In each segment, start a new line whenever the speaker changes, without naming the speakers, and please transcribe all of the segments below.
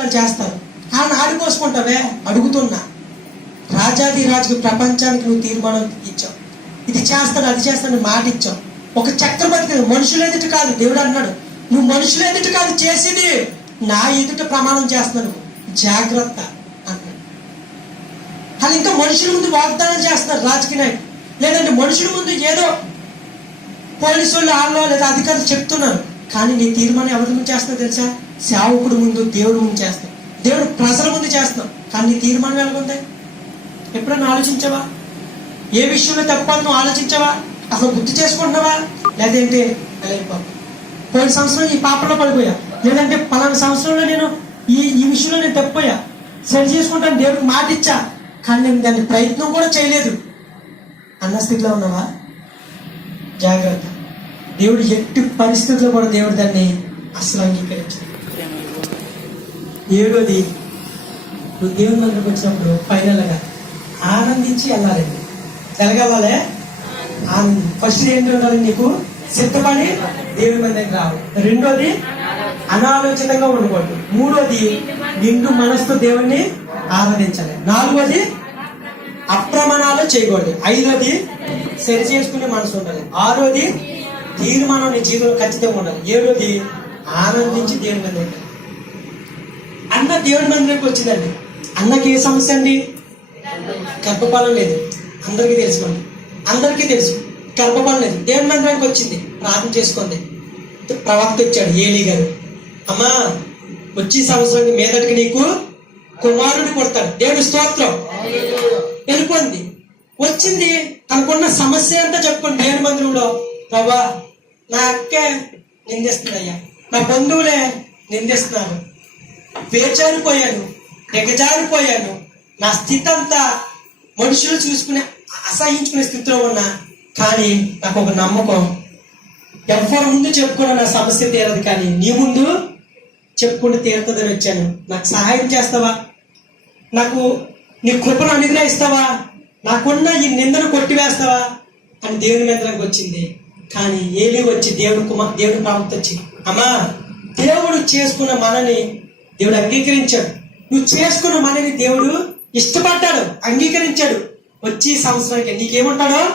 వాళ్ళు చేస్తారు. ఆయన ఆడిపోసుకుంటావే అడుగుతున్నా. రాజాది రాజుకి ప్రపంచానికి నువ్వు తీర్మానం ఇచ్చావు. ఇది చేస్తాను అది చేస్తాను మాట ఇచ్చావు. ఒక చక్రవర్తి మనుషులు ఎదుట కాదు. దేవుడు అన్నాడు నువ్వు మనుషులు ఎదుట కాదు చేసేది నా ఎదుట ప్రమాణం చేస్తున్నాను జాగ్రత్త అన్నాడు. వాళ్ళు ఇంకా మనుషుల ముందు వాగ్దానం చేస్తున్నారు రాజకీయ నాయకులు. లేదంటే మనుషుల ముందు ఏదో పోలీసు వాళ్ళు వాళ్ళు లేదా అధికారులు చెప్తున్నారు. కానీ నీ తీర్మానం ఎవరి ముందు చేస్తున్నా తెలుసా? సేవకుడు ముందు దేవుడు ముందు చేస్తాం. దేవుడు ప్రజల ముందు చేస్తాం. కానీ నీ తీర్మానం ఎలాగుంది? ఎప్పుడైనా ఆలోచించవా? ఏ విషయంలో తప్పాలి నువ్వు ఆలోచించావా? అసలు గుర్తు చేసుకుంటున్నావా? లేదంటే పోయిన సంవత్సరం ఈ పాపలో పడిపోయా. లేదంటే పలానా సంవత్సరంలో నేను ఈ ఈ విషయంలో నేను తప్పిపోయా. సరి చేసుకుంటాను దేవుడికి మాట ఇచ్చా. కానీ నేను దాన్ని ప్రయత్నం కూడా చేయలేదు. అన్న స్థితిలో ఉన్నావా? జాగ్రత్త. దేవుడు ఎట్టి పరిస్థితుల్లో కూడా దేవుడు దాన్ని అసలు అంగీకరించాడు. ఏడోది నువ్వు దేవుని మందికి వచ్చినప్పుడు ఫైనల్గా ఆనందించి వెళ్ళాలండి. ఎలాగెళ్ళాలి ఫస్ట్ ఏంటి ఉండాలి నీకు? సిద్ధపడి దేవుని మందికి రావు రెండోది అనాలోచితంగా ఉండకూడదు మూడోది నిండు మనసుతో దేవుణ్ణి ఆరాధించాలి. నాలుగోది అప్రమాణాలు చేయకూడదు. ఐదోది సరి చేసుకునే మనసు ఉండాలి. ఆరోది తీర్మానం నీ జీవితంలో ఖచ్చితంగా ఉండాలి ఏడోది ఆనందించి దేవుని మీద అన్న దేవుడి మందిరానికి వచ్చిందండి. అన్నకి ఏ సమస్య అండి? గర్భపాలం లేదు. అందరికీ తెలుసుకోండి అందరికీ తెలుసు. గర్భపాలం లేదు. దేవుడి మందిరానికి వచ్చింది. ప్రార్థన చేసుకుంది ప్రవక్త వచ్చాడు ఏలి గారు. అమ్మా వచ్చే సంవత్సరానికి మీదటికి నీకు కుమారుడు కొడతాడు దేవుడి స్తోత్రం. వెళ్ళిపోయింది వచ్చింది. తనకున్న సమస్య అంతా చెప్పుకోండి. దేవుడి మందిరంలో ప్రభా నా అక్కే నిందిస్తుందయ్యా. నా బంధువులే నిందిస్తున్నారు. వేచారిపోయాను దిగజారిపోయాను నా స్థితి అంతా మనుషులు చూసుకునే అసహించుకునే స్థితిలో ఉన్నా కానీ నాకు ఒక నమ్మకం. ఎవరి ముందు చెప్పుకున్న నా సమస్య తీరదు కానీ నీ ముందు చెప్పుకుంటూ తీరుతుందని వచ్చాను. నాకు సహాయం చేస్తావా? నాకు నీ కృపను అనుగ్రహిస్తావా? నాకున్న ఈ నిందను కొట్టివేస్తావా? అని దేవుని మీదకి వచ్చింది. కానీ ఏలి వచ్చి దేవుడు కుమార్ దేవుడు ప్రాముఖ్యత వచ్చి అమ్మా దేవుడు చేసుకున్న మనని దేవుడు అంగీకరించాడు. నువ్వు చేసుకున్న మనని దేవుడు ఇష్టపడ్డాడు అంగీకరించాడు. వచ్చి సంవత్సరానికి నీకేమంటాడో?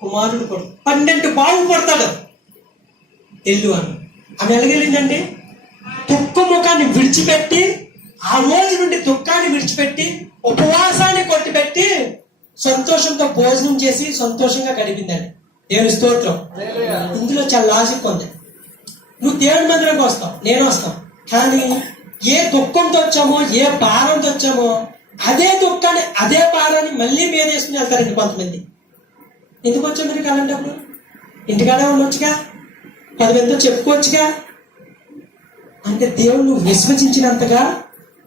కుమారుడు కొడు పన్నెండు బావు కొడతాడు. ఎల్లు అని. ఆమె ఎలాగెళ్ళిందండి దుఃఖ ముఖాన్ని విడిచిపెట్టి ఆ రోజు నుండి దుఃఖాన్ని విడిచిపెట్టి ఉపవాసాన్ని కొట్టిపెట్టి సంతోషంతో భోజనం చేసి సంతోషంగా గడిపిందండి. దేవుని స్తోత్రం. ఇందులో చాలా లాజిక్ ఉంది. నువ్వు దేవుని మందిరంకి వస్తావు. నేను వస్తాం. కానీ ఏ దుఃఖంతో వచ్చామో ఏ భారంతో వచ్చామో అదే దుఃఖాన్ని అదే భారాన్ని మళ్ళీ మీద వేసుకుని వెళ్తారండి కొంతమంది. ఎందుకు వచ్చాం మీరు కాలండి అప్పుడు ఇంటికాడే ఉండొచ్చుగా? పదివేలతో చెప్పుకోవచ్చుగా? అంటే దేవుడు నువ్వు విశ్వసించినంతగా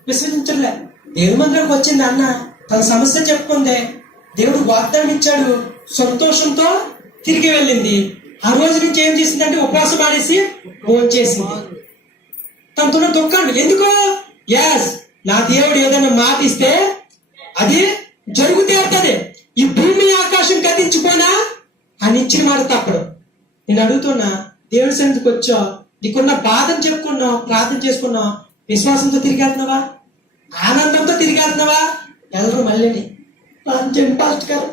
విశ్వసించలే దేవుడి మందిరంకి వచ్చింది అన్న తన సమస్య చెప్పుకుందే. దేవుడు వాగ్దానం ఇచ్చాడు. సంతోషంతో తిరిగి వెళ్ళింది. ఆ రోజు నుంచి ఏం చేసిందంటే ఉపవాసం ఆడేసి భోజనం చేసింది. తనతో దుఃఖాన్ని ఎందుకో? ఎస్ నా దేవుడు ఏదైనా మాట ఇస్తే అది జరుగుతే అవుతుంది. ఈ భూమి ఆకాశం కదించుకోనా అని ఇచ్చిన మాట తప్పడు నేను అడుగుతున్నా దేవుడి సన్నిధికి వచ్చా? నీకున్న బాధను చెప్పుకున్నావు ప్రార్థన చేసుకున్నావు విశ్వాసంతో తిరిగి వెళ్తున్నావా? ఆనందంతో తిరిగి వెళ్తున్నావా? ఎవరు మళ్ళీ చెప్పి పాస్ట్ గారు.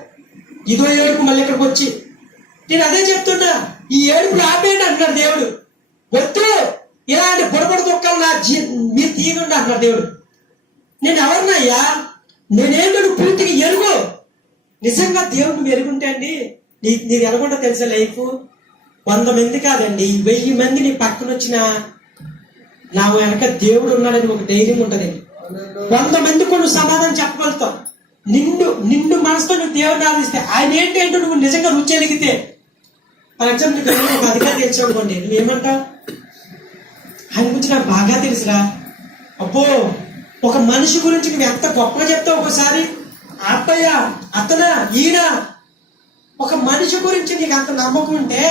ఇదో ఏడుపు మళ్ళీ ఇక్కడికి వచ్చి నేను అదే చెప్తున్నా. ఈ ఏడుపులు ఆపేయండి అంటున్నాడు దేవుడు. వద్దు. ఇలాంటి పొడపడి కుక్కలు నా జీ మీరు తీయకుండా అంటున్నాడు దేవుడు. నేను ఎవరినయ్యా? నేనేంటో నువ్వు పూర్తిగా ఎరుగు. నిజంగా దేవుడు ఎరుగుంటే అండి నీ నీది ఎలాగుంటో తెలుసా లైఫ్? వంద మంది కాదండి వెయ్యి మంది నీ పక్కన వచ్చిన నా వెనక దేవుడు ఉన్నాడని ఒక ధైర్యం ఉంటుంది వంద మంది కొన్ని సమాధానం చెప్పగలుగుతావు. నిండు నిండు మనసుతో నువ్వు దేవుడిని ఆరాధిస్తే ఆయన ఏంటంటే నువ్వు నిజంగా రుచి ఎలిగితే ఫర్ ఎగ్జాంపుల్ నీకు ఒక అధికారి తెలుసు అనుకోండి నువ్వేమంటావు ఆయన గురించి నాకు బాగా తెలుసురా. అబ్బో ఒక మనిషి గురించి నువ్వు ఎంత గొప్పగా చెప్తావు ఒకసారి? అత్తయ్య అతన ఈయన? ఒక మనిషి గురించి నీకు అంత నమ్మకం ఉంటే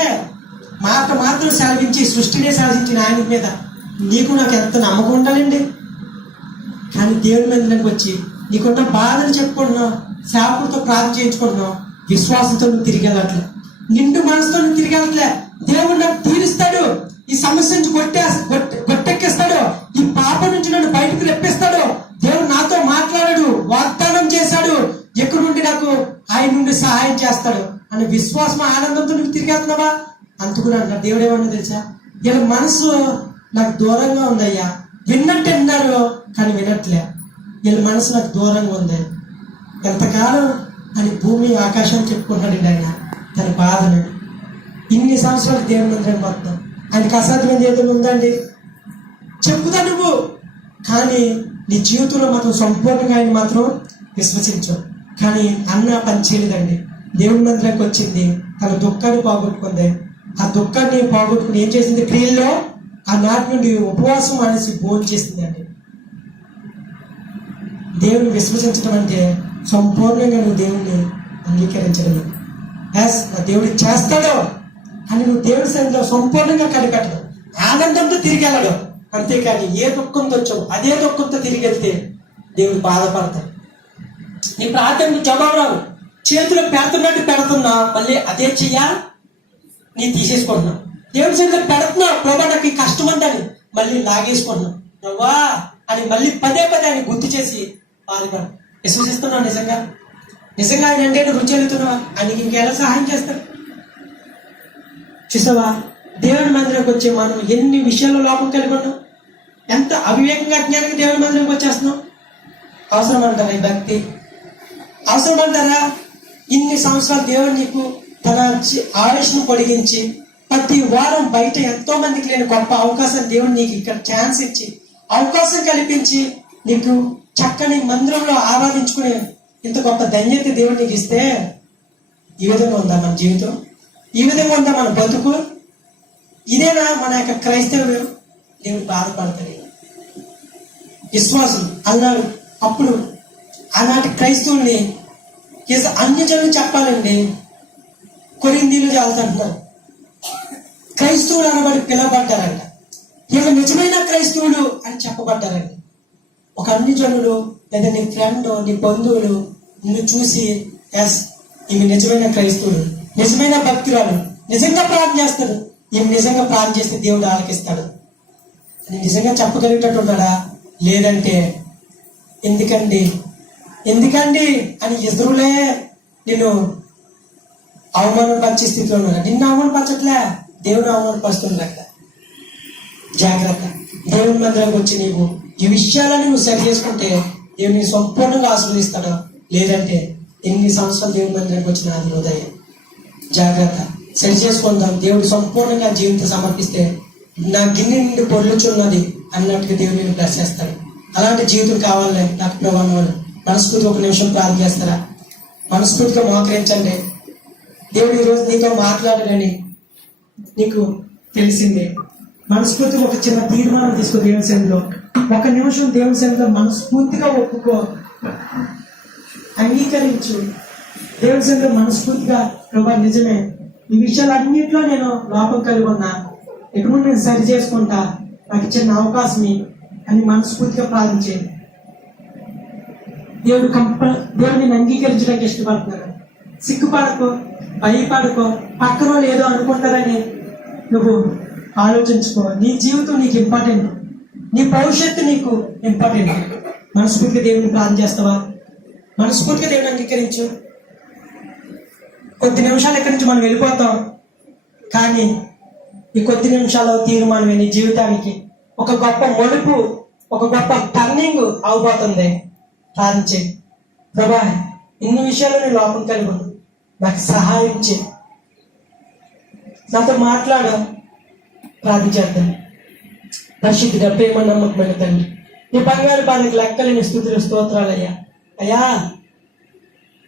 మాట మాత్రం సాధించి సృష్టినే సాధించిన ఆయన మీద నీకు నాకు ఎంత నమ్మకం ఉండాలండి? కానీ దేవుడి నాకు వచ్చి నీకున్న బాధను చెప్పుకుంటున్నావు శాపులతో ప్రార్థన చేయించుకుంటున్నావు విశ్వాసంతో నువ్వు తిరిగి నిండు మనసుతో నువ్వు దేవుడు నాకు తీరుస్తాడు. ఈ సమస్య నుంచి కొట్టే కొట్టెక్కిస్తాడు. ఈ పాప నుంచి నన్ను బయటకు తెప్పిస్తాడు. దేవుడు నాతో మాట్లాడాడు. వాగ్దానం చేశాడు. ఎక్కడి నుండి నాకు ఆయన నుండి సహాయం చేస్తాడు అనే విశ్వాసం ఆనందంతో నువ్వు తిరిగేస్తున్నావా అందుకు అంటారు. దేవుడు ఏమన్నా తెలుసా? వీళ్ళ మనసు నాకు దూరంగా ఉందయ్యా. విన్నట్టు విన్నారు కానీ వినట్లే. వీళ్ళ మనసు నాకు దూరంగా ఉంది. ఎంతకాలం అని భూమి ఆకాశం చెప్పుకుంటాడు ఆయన. తన బాధను ఇన్ని సంవత్సరాలు దేవుని ఉందండి మొత్తం ఆయనకి అసాధ్యమైన ఏదైనా ఉందండి? చెప్పుదా నువ్వు? కానీ నీ జీవితంలో మాత్రం సంపూర్ణంగా ఆయన మాత్రం విశ్వసించు కానీ అన్న పని చేయలేదండి. దేవుని మందిరానికి వచ్చింది. తన దుఃఖాన్ని పోగొట్టుకుంది. ఆ దుఃఖాన్ని పోగొట్టుకుని ఏం చేసింది? క్రియల్లో ఆ నాటి నుండి ఉపవాసం అనేసి భోజనం చేసిందండి దేవుని విశ్వసించడం అంటే సంపూర్ణంగా నువ్వు దేవుణ్ణి అంగీకరించలేదు ఎస్ దేవుడు చేస్తాడు అని నువ్వు దేవుడి సన్నిధిలో సంపూర్ణంగా కనిపెట్టడం ఆనందంతో తిరిగి వెళ్ళడం అంతేకాని ఏ దుఃఖంతో వచ్చావు అదే దుఃఖంతో తిరిగి వెళ్తే దేవుడు బాధపడతాడు. నీ ప్రార్థనకు జవాబు రావు చేతిలో పెడుతున్నట్టు పెడుతున్నా మళ్ళీ అదే చెయ్యా? నేను తీసేసుకుంటున్నావు. దేవుడి సన్నిధిలో పెడుతున్నావు ప్రభా నాకు కష్టం ఉందని మళ్ళీ లాగేసుకుంటున్నావు. ప్రభా అని మళ్ళీ పదే పదే అని గుర్తు చేసి బాధపడు విశ్వసిస్తున్నావు నిజంగా నిజంగా ఆయన అంటే రుచి వెళ్తున్నావా ఆయనకి ఇంకెలా సహాయం చేస్తాడు? చూసావా? దేవుని మందిరంకి వచ్చే మనం ఎన్ని విషయాల్లో లోపం కలిగి ఉన్నాం? ఎంత అవివేకంగా జ్ఞానంగా దేవుని మందిరంకి వచ్చేస్తున్నాం? అవసరం అంటారా ఈ భక్తి? అవసరం అంటారా ఇన్ని సంవత్సరాలు దేవుడు నీకు తన చి- ఆయుష్ను పొడిగించి ప్రతి వారం బయట ఎంతో మందికి లేని గొప్ప అవకాశం దేవుడు నీకు ఇక్కడ ఛాన్స్ ఇచ్చి అవకాశం కల్పించి నీకు చక్కని మందిరంలో ఆరాధించుకునే ఇంత గొప్ప ధన్యత దేవుడు నీకు ఇస్తే ఈ విధంగా ఉందా మన జీవితం? ఈ విధంగా ఉందా మన బతుకు? ఇదేనా మన యొక్క క్రైస్తవులు దేవుడు బాధపడతాడు విశ్వాసం అన్నాడు అప్పుడు ఆనాటి క్రైస్తవుల్ని ఇస- అన్ని జనులు చెప్పాలండి కొరిందీలు చాలుతుంటున్నారు క్రైస్తవులు అనబడి పిలవబడ్డారంట. వీళ్ళు నిజమైన క్రైస్తవులు అని చెప్పబడ్డారండి ఒక అన్ని జనులు లేదా నీ ఫ్రెండ్ నీ బంధువులు నిన్ను చూసి ఎస్ ఈమె నిజమైన క్రైస్తువులు. నిజమైన భక్తురాలు. నిజంగా ప్రార్థన చేస్తారు ఈమె నిజంగా ప్రార్థన చేస్తే దేవుడు ఆలకిస్తాడు. అని నిజంగా చెప్పగలిగేటట్టు ఉన్నాడా? లేదంటే ఎందుకండి? ఎందుకండి? అని ఎదురులే నేను అవమానపరిచే స్థితిలో ఉన్నాడు. నిన్ను అవమానపరచట్లే. దేవుడు అవమానపరుస్తున్నాడు అక్కడ. జాగ్రత్త. దేవుని మందిరానికి వచ్చి నీవు ఈ విషయాలను నువ్వు సరి చేసుకుంటే దేవుని సంపూర్ణంగా ఆశీర్వదిస్తాడు? లేదంటే ఎన్ని సంవత్సరాలు దేవుని మందిరానికి వచ్చిన అది హృదయం. జాగ్రత్త. సరి చేసుకుందాం. దేవుడు సంపూర్ణంగా జీవితం సమర్పిస్తే నా గిన్నె నుండి పొర్లుచున్నది అన్నట్టుగా దేవుడు నేను ప్రశ్నిస్తాడు అలాంటి జీవితం కావాలని నాకు ప్రభావం మనస్ఫూర్తి ఒక నిమిషం ప్రార్థన చేస్తారా? మనస్ఫూర్తిగా మోకరించండి. దేవుడు ఈరోజు నీతో మాట్లాడని నీకు తెలిసిందే. మనస్ఫూర్తిగా ఒక చిన్న తీర్మానం తీసుకో దేవుని సన్నిధిలో. ఒక నిమిషం దేవుని సన్నిధిలో మనస్ఫూర్తిగా ఒప్పుకో. అంగీకరించు. దేవుని సన్నిధిలో మనస్ఫూర్తిగా ప్రభా నిజమే. ఈ విషయాలన్నింటిలో నేను లోపం కలిగి ఉన్నా. ఎక్కడ నేను సరి చేసుకుంటా. నాకు ఇచ్చిన అవకాశం అని మనస్ఫూర్తిగా ప్రార్థించే దేవుడు కంప దేవుడిని నేను అంగీకరించడానికి ఇష్టపడుతున్నాడు సిగ్గుపడకో భయపడకో. పక్కన వాళ్ళు ఏదో అనుకుంటారని నువ్వు ఆలోచించుకో నీ జీవితం నీకు ఇంపార్టెంట్ నీ భవిష్యత్తు నీకు ఇంపార్టెంట్ మనస్ఫూర్తిగా దేవుని ప్రార్థన చేస్తావా? మనస్ఫూర్తిగా దేవుని అంగీకరించు. కొద్ది నిమిషాలు ఇక్కడి నుంచి మనం వెళ్ళిపోతాం. కానీ ఈ కొద్ది నిమిషాల తీర్మానమే నీ జీవితానికి. ఒక గొప్ప మలుపు ఒక గొప్ప టర్నింగ్ అవబోతుంది. ప్రార్థించే ప్రభా ఇన్ని విషయాలు నేను లోపం కలిగి నాకు సహాయం చే నాతో మాట్లాడ. ప్రార్థించేద్దాం. పరిశుద్ధిగా ప్రేమ నమ్మకమైన తండ్రి. నీ బంగారు బాధకు లెక్కలేని స్థుతులు స్తోత్రాలయ్యా. అయ్యా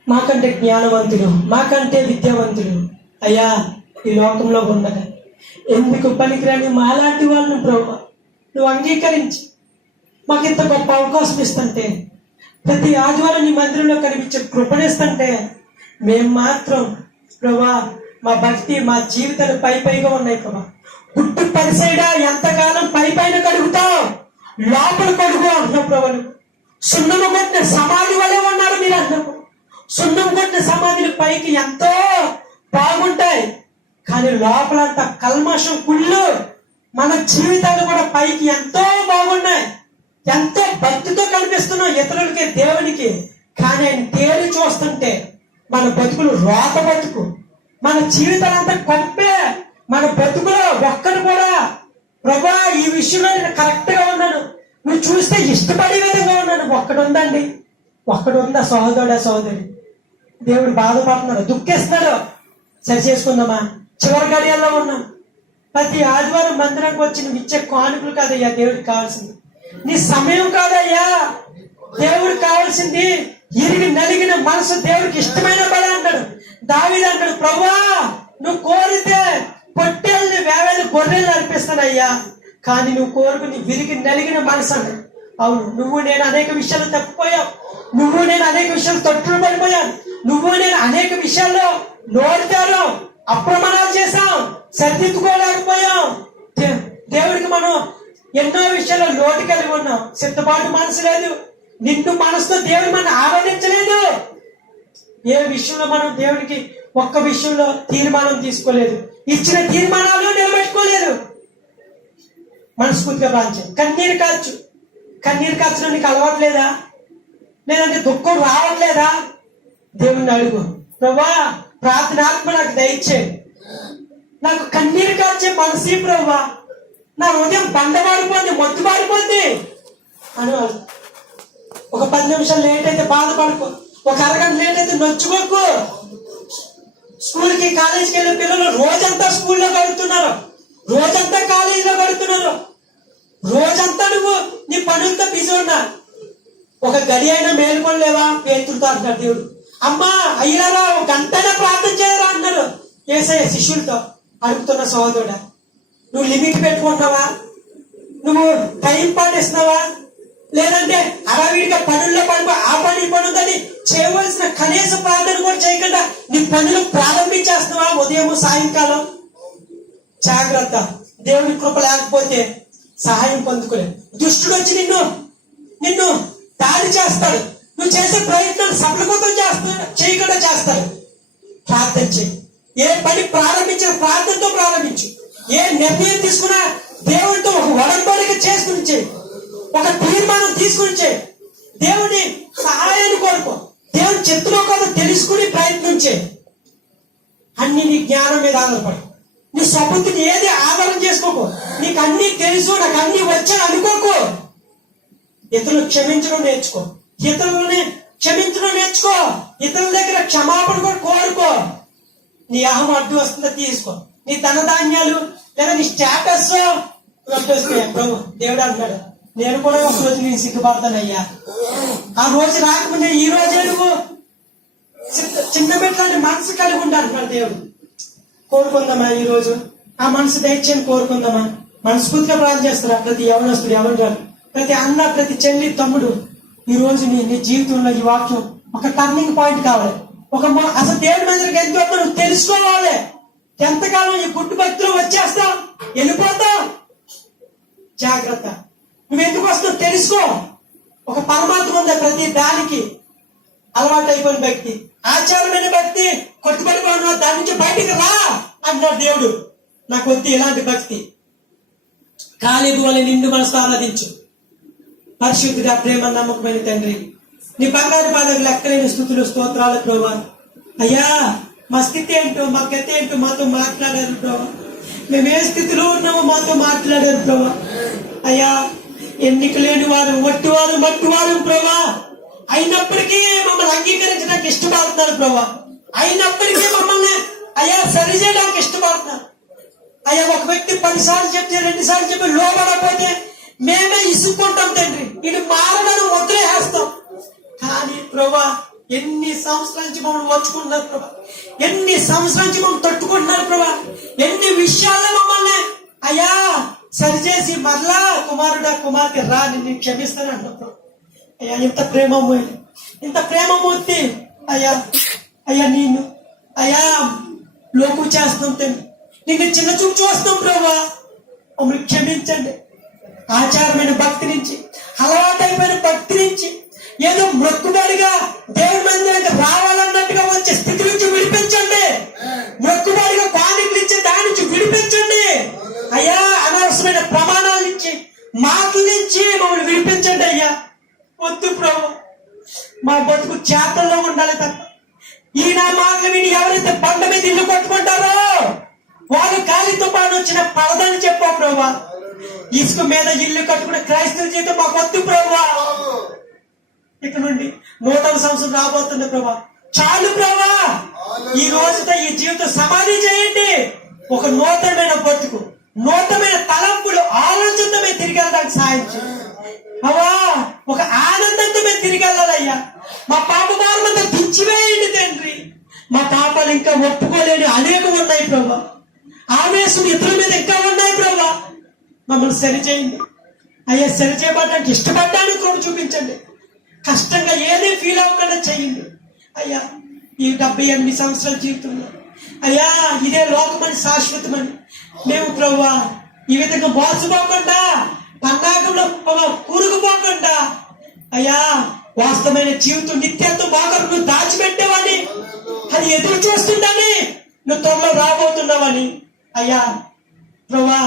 మాకంటే జ్ఞానవంతుడు మాకంటే విద్యావంతుడు. అయ్యా ఈ లోకంలో ఉండగా. ఎందుకు పనికిరాని మాలాంటి వాళ్ళను ప్రభు నువ్వు అంగీకరించి మాకు ఇంత గొప్ప అవకాశం ఇస్తుంటే ప్రతి ఆదివారం నీ మందిరంలో కనిపించే కృపణిస్తుంటే మేం మాత్రం ప్రభా మా భక్తి మా జీవితాలు పై పైగా ఉన్నాయి ప్రభా. గుట్టు పరిసైడా ఎంతకాలం పై పైన కడుగుతావు? లోపల కడుగు అంటున్నావు ప్రభు సున్నము కొట్టిన సమాధి వలె ఉన్నారు మీరు అంటున్నావు సున్నం కొట్టిన సమాధులు పైకి ఎంతో బాగుంటాయి. కానీ లోపల అంత కల్మషం కుళ్ళు మన జీవితాలు కూడా పైకి ఎంతో బాగున్నాయి. ఎంతో భక్తితో కనిపిస్తున్నాం ఇతరులకి దేవునికి. కానీ ఆయన తేలి చూస్తుంటే మన బతుకులు రోత బతుకు. మన జీవితాలు అంతా కొంపే మన బతుకులో ఒక్కడు కూడా ప్రభా ఈ విషయంలో నేను కరెక్ట్గా ఉన్నాను. నువ్వు చూస్తే ఇష్టపడే విధంగా ఉన్నాను. ఒక్కడు ఉందండి ఒక్కడు ఉందా సహోదరుడా సహోదరి? దేవుడు బాధపడుతున్నాడు. దుఃఖిస్తున్నాడు. సరి చేసుకుందామా? చివరి గడియల్లో ఉన్నాం. ప్రతి ఆదివారం మందిరానికి వచ్చి నువ్వు ఇచ్చే కానుకలు కాదయ్యా దేవుడికి కావాల్సింది. నీ సమయం కాదయ్యా. దేవుడికి కావాల్సింది ఇరిగి నలిగిన మనసు దేవుడికి ఇష్టమైన బల అంటాడు. దావిది అంటాడు ప్రభా నువ్వు కోరితే పొట్టేళ్ళని వేవేలు గొర్రెలు అర్పిస్తానయ్యా. కానీ నువ్వు కోరుకుని విరిగి నలిగిన మనసు అవును నువ్వు నేను అనేక విషయాలు తప్పిపోయావు నువ్వు నేను అనేక విషయాలు తొట్టులు పడిపోయాను నువ్వు నేను అనేక విషయాల్లో నోరుతారు అప్రమాణాలు చేశాం. సరిదిద్దుకోలేకపోయాం. దే- దేవుడికి మనం ఎన్నో విషయాల్లో లోటు కలిగి ఉన్నాం. సిద్ధపాటు మనసు లేదు. నిన్ను మనసుతో దేవుడు మనం ఆరాధించలేదు. ఏ విషయంలో మనం దేవుడికి ఒక్క విషయంలో తీర్మానం తీసుకోలేదు. ఇచ్చిన తీర్మానాలు నిలబెట్టుకోలేదు. మనస్ఫూర్తిగా ప్రాంతం కన్నీరు కాచు కన్నీరు కాచడం నీకు అలవాట్లేదా? లేదంటే దుఃఖం రావట్లేదా? దేవుణ్ణి అడుగు. ప్రభా ప్రార్థనాత్మ నాకు దయచేయండి నాకు కన్నీరు కాచే మనసి ప్రభా. నా హృదయం బండబారిపోద్ది మొద్దు బారిపోద్ది అని ఒక పది నిమిషాలు లేట్ అయితే బాధపడుకో. ఒక అరగంట లేట్ అయితే నొచ్చుకోకు. స్కూల్కి కాలేజీకి వెళ్ళే పిల్లలు రోజంతా స్కూల్లో గడుపుతున్నారు. రోజంతా కాలేజీలో గడుపుతున్నారు. రోజంతా నువ్వు నీ పనులతో బిజీ ఉన్నా. ఒక గడి అయినా మేలుకొనలేవా పేతులతో అంటాడు దేవుడు. అమ్మా అయ్యారా ఒక గంటనే ప్రార్థన చేయరా అన్నారు ఏసయ్య శిష్యులతో అడుగుతున్న సహోదరుడా నువ్వు లిమిట్ పెట్టుకుంటున్నావా? నువ్వు టైం పాటిస్తున్నావా? లేదంటే అరవీడిగా పనుల్లో పడుకో ఆ పని పను కానీ చేయవలసిన కనీస ప్రార్థన కూడా చేయకుండా నీ పనులు ప్రారంభించేస్తున్నావా ఉదయం సాయంకాలం? జాగ్రత్త. దేవుని కృప లేకపోతే సహాయం పొందుకోలేదు దుష్టుడు వచ్చి నిన్ను నిన్ను దాడి చేస్తాడు. నువ్వు చేసే ప్రయత్నాలు సఫలకృతం చేస్తా చేయకుండా చేస్తాడు. ప్రార్థన చేయి. ఏ పని ప్రారంభించిన ప్రార్థనతో ప్రారంభించు. ఏ నిర్ణయం తీసుకున్నా దేవుడితో ఒక వడంబడిక చేసుకుని చేయి. ఒక తీర్మానం తీసుకుని దేవుని సహాయాన్ని కోరుకో. దేవుని చెత్తులో కదా తెలుసుకుని ప్రయత్నించే అన్ని నీ జ్ఞానం మీద ఆధారపడి. నీ సబుద్ధిని ఏది ఆధారం చేసుకోకు. నీకు అన్ని తెలుసు నాకు అన్ని వచ్చాను అనుకోకు. ఇతరులు క్షమించడం నేర్చుకో. ఇతరులని క్షమించడం నేర్చుకో. ఇతరుల దగ్గర క్షమాపణ కూడా కోరుకో. నీ అహం అడ్డు వస్తుందో తీసుకో. నీ ధనధాన్యాలు లేదా నీ స్టేటస్ అడ్డు వస్తాయి ప్రభు దేవుడు అన్నాడు నేను కూడా ఒక రోజు నేను సిగ్గుపడతానయ్యా. ఆ రోజు రాకముందే ఈ రోజే నువ్వు చిన్న- చిన్న బిడ్డలాంటి మనసు కలిగి ఉండాలంటున్నాడు దేవుడు. కోరుకుందామా ఈ రోజు? ఆ మనసు దయచేయని కోరుకుందామా? మనస్ఫూర్తిగా ప్రార్థన చేస్తారా? ప్రతి యవనస్తుడు ఎవరు ప్రతి అన్న ప్రతి చెల్లి తమ్ముడు ఈ రోజు నీ నీ జీవితంలో ఈ వాక్యం ఒక టర్నింగ్ పాయింట్ కావాలి. ఒక అసలు దేవుడి మందికి ఎంత నువ్వు తెలుసుకోవాలి. ఎంతకాలం ఈ గుడ్డు భక్తులు వచ్చేస్తావు వెళ్ళిపోతావు జాగ్రత్త. నువ్వు ఎందుకు వస్తుందో తెలుసుకో. ఒక పరమాత్మ ఉంది ప్రతి దానికి? అలవాటు అయిపోయిన వ్యక్తి. ఆచారమైన భక్తి కొట్టుబడి కొట్టుబడిపోయిన దాని నుంచి బయటికి రా అన్నాడు దేవుడు. నాకు వద్దు ఇలాంటి భక్తి. కాలేబు వల్ల నిండు మనసు ఆరాధించు. పరిశుద్ధిగా ప్రేమ నమ్మకమైన తండ్రి. నీ బంగారు బాధకు లెక్కలేని స్థుతులు స్తోత్రాలు ప్రభా. అయ్యా మా స్థితి ఏంటో మా గతి ఏంటో మాతో మాట్లాడారు ప్రభా. మేము ఏ స్థితిలో ఉన్నామో మాతో మాట్లాడారు ప్రభా. అయ్యా ఎన్నిక లేని వారు మట్టి వారు మట్టి వారు ప్రభా. అయినప్పటికీ మమ్మల్ని అంగీకరించడానికి ఇష్టపడుతున్నారు ప్రభా. అయినప్పటికీ మమ్మల్ని అయ్యా సరి చేయడానికి ఇష్టపడుతున్నారు. అయ్యా ఒక వ్యక్తి పదిసార్లు చెప్తే రెండు సార్లు చెప్పి లోపడకపోతే మేమే ఇసుక్కుంటాం తండ్రి. ఇది మారడం వదిలేస్తాం కానీ ప్రభా ఎన్ని సంవత్సరాల నుంచి మమ్మల్ని వచ్చుకుంటున్నారు ప్రభా? ఎన్ని సంవత్సరాల నుంచి మమ్మల్ని తట్టుకుంటున్నారు ప్రభా? ఎన్ని విషయాల్లో మమ్మల్ని అయ్యా సరిచేసి మరలా కుమారుడా కుమార్తె రా నిన్ను క్షమిస్తాను అంటున్నాం అయ్యా ఇంత ప్రేమమూర్తి ఇంత ప్రేమమూర్తి. అయ్యా అయ్యా నేను అయ్యా లోకు చేస్తుంటే నిన్ను చిన్న చూపు చూస్తాం ప్రభా. మమ్మల్ని క్షమించండి. ఆచారమైన భక్తి నుంచి అలవాటైపోయిన భక్తి నుంచి ఏదో మొక్కుబడిగా దేవుడి మందిరానికి రావాలన్నట్టుగా వచ్చే స్థితి నుంచి విడిపించండి. మొక్కుబడిగా మాకు నుంచి మమ్మల్ని విడిపించండి అయ్యా. వద్దు ప్రభు. మా బతుకు చేతల్లో ఉండాలి తప్ప. ఈయన నా మాటలు విని ఎవరైతే పంట మీద ఇల్లు కట్టుకుంటారో వాళ్ళు గాలి తుపాను వచ్చిన పదాలు చెప్పావు ప్రభా. ఇసుక మీద ఇల్లు కట్టుకునే క్రైస్తవ జీవితం మాకు వద్దు ప్రభా. ఇక్కడ నుండి నూతన సంవత్సరం రాబోతుంది ప్రభా. చాలు ప్రభా. ఈ రోజుతో ఈ జీవితం సమాధి చేయండి. ఒక నూతనమైన బతుకు. నూతనమైన తలంపులు ఆలోచనతో మేము తిరిగి వెళ్ళడానికి సాయం అవా ఒక ఆనందంతో మేము తిరిగి వెళ్ళాలయ్యా. మా పాప భారమంతా దించివేయండి తండ్రి. మా పాపాలు ఇంకా ఒప్పుకోలేని అనేకం ఉన్నాయి ప్రభా. ఆవేశం ఇతరుల మీద ఇంకా ఉన్నాయి ప్రభా. మమ్మల్ని సరిచేయండి అయ్యా సరి చేయబడడానికి ఇష్టపడ్డాను కూడా చూపించండి. కష్టంగా ఏదే ఫీల్ అవ్వకుండా చేయండి. అయ్యా ఈ డెబ్బై ఎనిమిది సంవత్సరాల జీవితంలో అయ్యా ఇదే లోకమని శాశ్వతమని. మేము ప్రవ్వా ఈ విధంగా మోసపోకుండా పన్నాగంలో కూరుకుపోకుండా. అయ్యా వాస్తవమైన జీవితం నిత్యంతో బాగా నువ్వు దాచిపెట్టేవాని అది ఎదురు చూస్తుందని నువ్వు త్వరలో రాబోతున్నావని. అయ్యా ప్రభా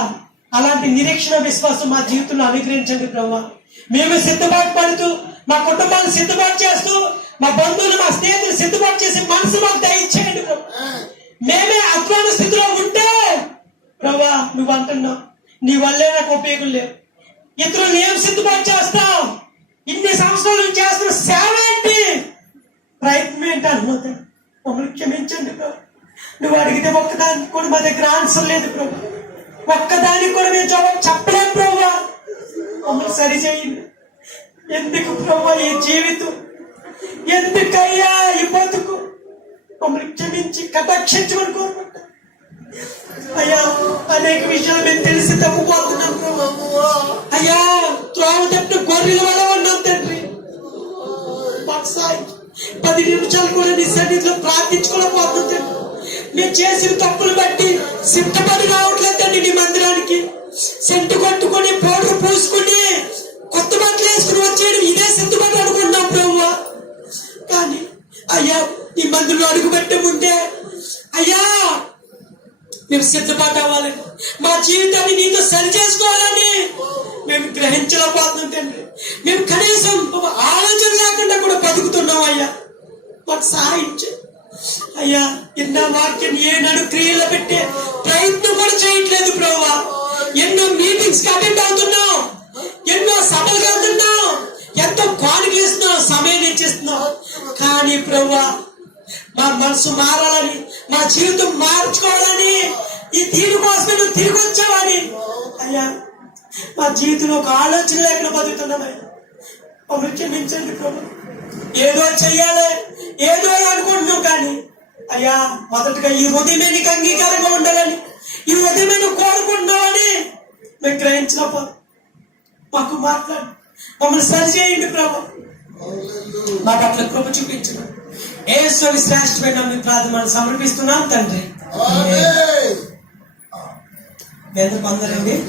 అలాంటి నిరీక్షణ విశ్వాసం మా జీవితంలో అనుగ్రహించండి ప్రభా మేము సిద్ధపాటు పడుతూ మా కుటుంబాన్ని సిద్ధపాటు చేస్తూ మా బంధువులు మా స్నేహితులు సిద్ధపాటు చేసి మనసు మాకు దయచేయండి ప్రభా మేమే అజ్ఞాన స్థితిలో ఉంటే ప్రభా నువ్వు అంటున్నావు. నీ వల్లే నాకు ఉపయోగం లేవు ఇతరులు ఏం సిద్ధపాటు చేస్తావు. ఇన్ని సంవత్సరాల నుంచి చేస్తున్న సేవ ఏంటి? ప్రయత్నం ఏంటి అనుమతి మమ్మల్ని క్షమించండి ప్రభు. నువ్వు అడిగితే ఒక్కదానికి కూడా మా దగ్గర ఆన్సర్ లేదు ప్రభు. ఒక్కదానికి కూడా మేము జవాబు చెప్పలేం ప్రభు. మమ్మల్ని సరిచేయండి ఎందుకు ప్రభు ఈ జీవితం? ఎందుకయ్యా ఈ బతుకు? మమ్మల్ని క్షమించి కటాక్షించమని కోరుకుంటాం. అయ్యా అనేక విషయాలు మేము తెలిసి తప్పుపోతున్నాం. అయ్యా త్రోవ తట్టు గొర్రెల వల్ల ఉన్నాం తండ్రి పది నిమిషాలు కూడా నీ సన్నిధిలో ప్రార్థించుకోలేకపోతుంది మేము చేసిన తప్పులు బట్టి సిద్ధపడి రావట్లేదండి నీ మందిరానికి. సెంటు కొట్టుకొని పౌడర్ పూసుకొని కొత్త బట్టలు వేసుకుని వచ్చేయడం ఇదే సిద్ధపడి అనుకున్నాం ప్రభు కానీ అయ్యా ఈ మందులు అడుగు ముందే అయ్యా మేము సిద్ధపాటు అవ్వాలని మా జీవితాన్ని నీతో సరి చేసుకోవాలని మేము గ్రహించలేకపోతున్నాం తండ్రి. మేము కనీసం ఆలోచన లేకుండా కూడా బతుకుతున్నాం అయ్యా. మాకు సహాయం అయ్యా ఎన్నో వాక్యం ఏనాడు క్రియలు పెట్టే ప్రయత్నం కూడా చేయట్లేదు ప్రభా ఎన్నో మీటింగ్స్ అటెండ్ అవుతున్నాం. ఎన్నో సభలు వెళ్తున్నాం ఎంతో కానుకలు ఇస్తున్నాం సమయం ఇచ్చిస్తున్నాం. కానీ ప్రభా మా మనసు మారాలని మా జీవితం మార్చుకోవాలని ఈ తీరు కోసమే నువ్వు తిరిగి వచ్చావని. అయ్యా మా జీవితంలో ఒక ఆలోచన లేకుండా బతుకుతున్నామయ్యా మమ్మల్ని క్షమించండి ప్రభు. ఏదో చెయ్యాలి ఏదో అనుకుంటున్నాం కానీ అయ్యా మొదటగా ఈ హృదయమే నీకు అంగీకారంగా ఉండాలని ఈ హృదయమే నువ్వు కోరుకుంటున్నావని మేము గ్రహించినప్పుడు మాకు మాట్లాడు. మమ్మల్ని సరి చేయండి ప్రభు మా పట్ల కృప చూపించడం. ఏశ్వరి శ్రేష్టమైన మీ ప్రార్థన సమర్పిస్తున్నాం తండ్రి. పొందరండి